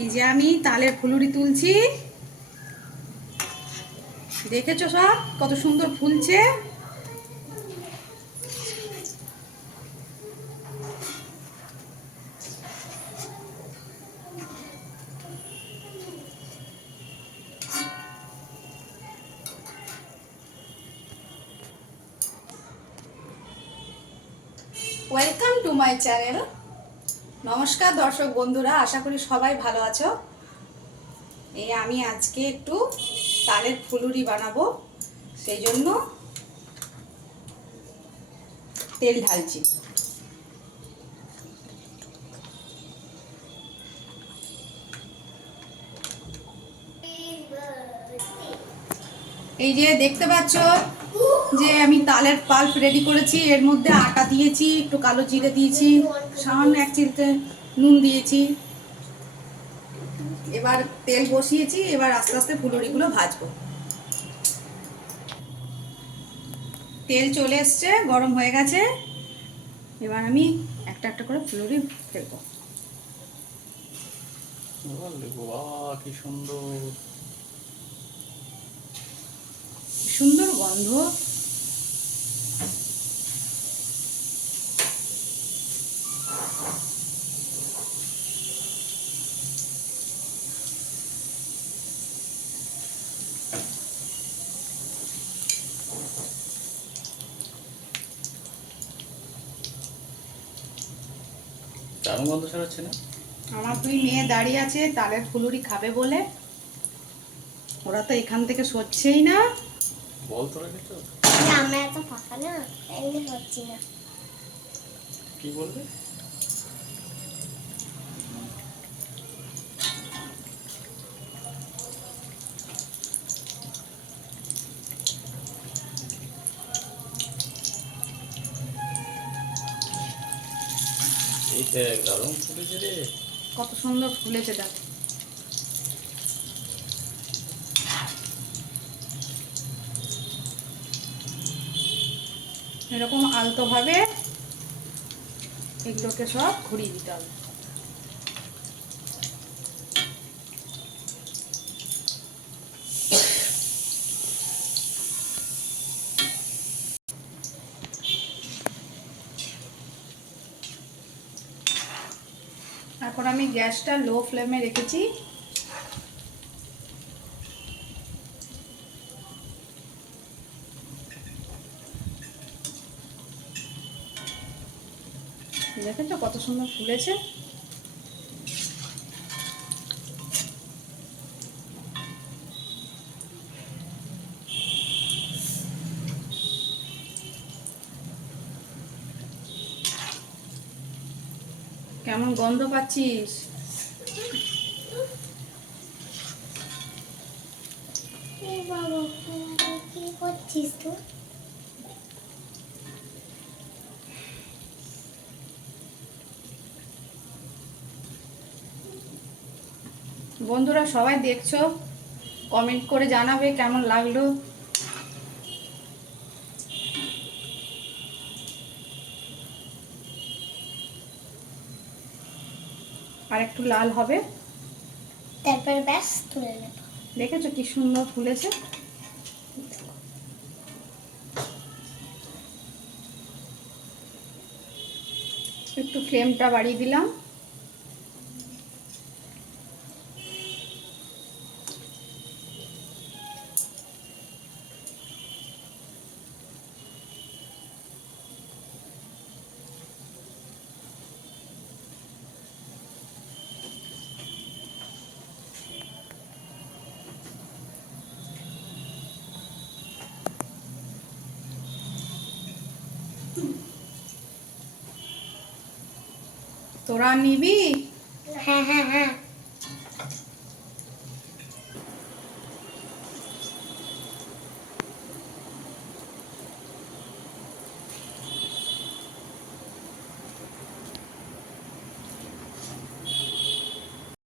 এই যে আমি তালের ফুলুরি তুলছি, দেখেছো সব কত সুন্দর ফুলছে। Welcome to my channel. নমস্কার দর্শক বন্ধুরা, আশা করি সবাই ভালো আছো। এই আমি আজকে একটু তালের ফুলুরি বানাবো, সেই জন্য তেল ঢালছি। এই যে দেখতে পাচ্ছ যে আমি তালের পাল্প রেডি করেছি, এর মধ্যে আটা দিয়েছি, একটু কালো জিরে দিয়েছি, সামান্য এক চিমটে নুন দিয়েছি। এবার তেল বসিয়েছি, এবার আস্তে আস্তে ফুলুরিগুলো ভাজবো। তেল চলে এসছে, গরম হয়ে গেছে। এবার আমি একটা একটা করে ফুলুরি ফেলবো। কি সুন্দর সুন্দর গন্ধ। দারুণ গন্ধ ছড়াচ্ছে না? আমার দুই মেয়ে দাঁড়িয়ে আছে তালের ফুলুরি খাবে বলে, ওরা তো এখান থেকে সরছেই না। বল তোরা কিছু আমরা এত ফাঁকা না, এমনি হচ্ছি না। কি বলবে? এই দেখ, দারুণ ফুটেছে রে। কত সুন্দর ফুলেছে দেখ। এরকম আলতো ভাবে এগুলোকে সব ঘুরিয়ে দিতে হবে। এখন আমি গ্যাসটা লো ফ্লেমে রেখেছি। দেখেছো কত সুন্দর ফুলেছে। কেমন গন্ধ পাচ্ছিস? এই বাবা, কি করছিস তুই? বন্ধুরা সবাই দেখছো, কমেন্ট করে জানাবে কেমন লাগলো। আর একটু লাল হবে, তারপর ব্যাস তুলে নেব। দেখেছো কি সুন্দর ফুলেছে। একটু ফ্লেমটা বাড়িয়ে দিলাম। তোরা নিবি? হ্যাঁ হ্যাঁ হ্যাঁ।